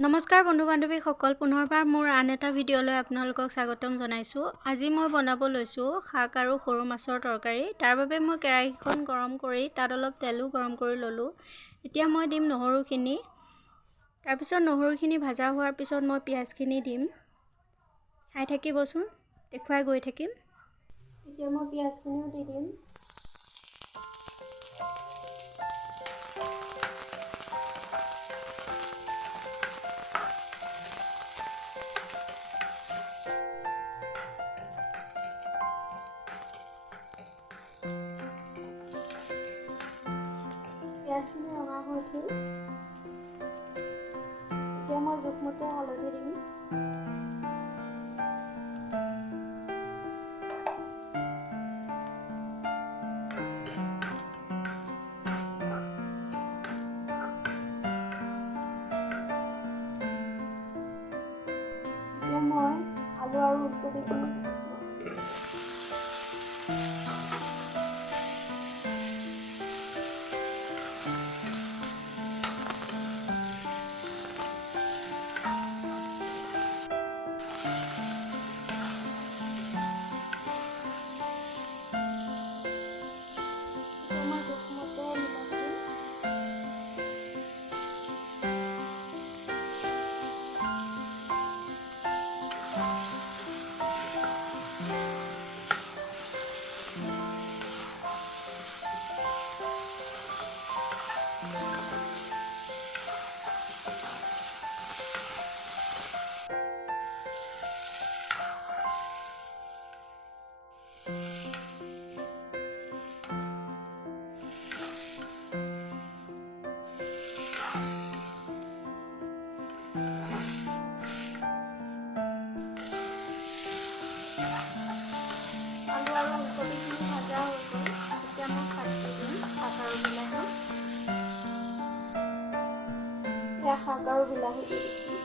নমস্কাৰ বন্ধু বান্ধৱীসকল, পুনৰবাৰ মোৰ আন এটা ভিডিঅ'লৈ আপোনালোকক স্বাগতম জনাইছোঁ। আজি মই বনাব লৈছোঁ শাক আৰু সৰু মাছৰ তৰকাৰী। তাৰ বাবে মই কেৰাহীখন গৰম কৰি তাত অলপ তেলো গৰম কৰি ল'লোঁ। এতিয়া মই দিম নহৰুখিনি। তাৰপিছত নহৰুখিনি ভাজা হোৱাৰ পিছত মই পিঁয়াজখিনি দিম। চাই থাকিবচোন, দেখুৱাই গৈ থাকিম। এতিয়া মই পিঁয়াজখিনিও দি দিম। পিঁয়াজখিনি ৰঙা হৈ উঠিল। এতিয়া মই জোখমতে হালধি দিম। এতিয়া মই আলু আৰু ওলকবিখিনি দিছোঁ। মই জোখমতে নিমখ দিম। আলু আৰু ওলকবিখিনি ভাজা হৈ গ'ল। এতিয়া মই শাকটো দিম, শাক আৰু বিলাহী। এতিয়া শাক আৰু বিলাহী দি দিছোঁ।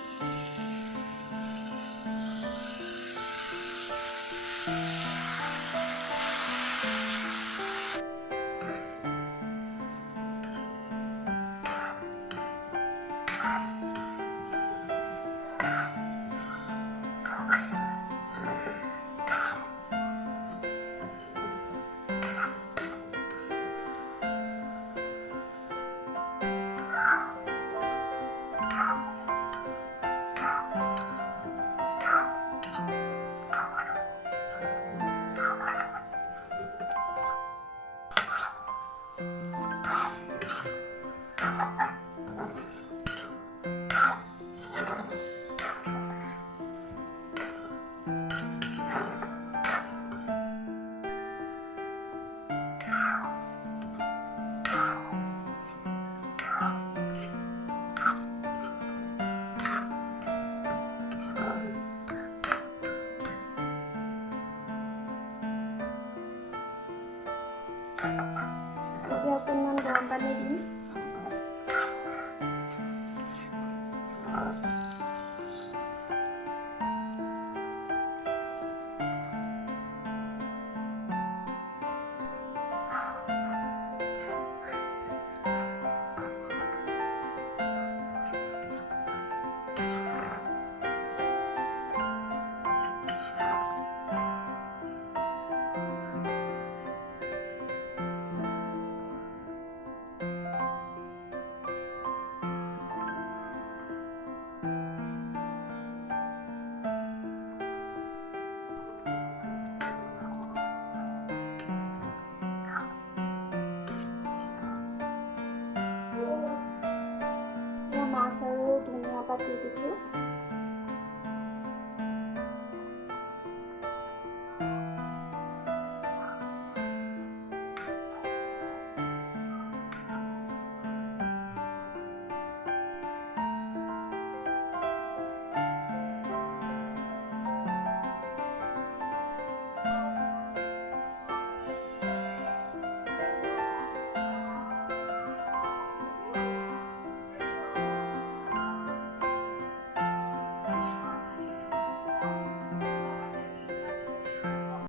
এতিয়া অকণমান গৰম পানী দিম। মাছ আৰু ধনিয়া পাত দি দিছোঁ।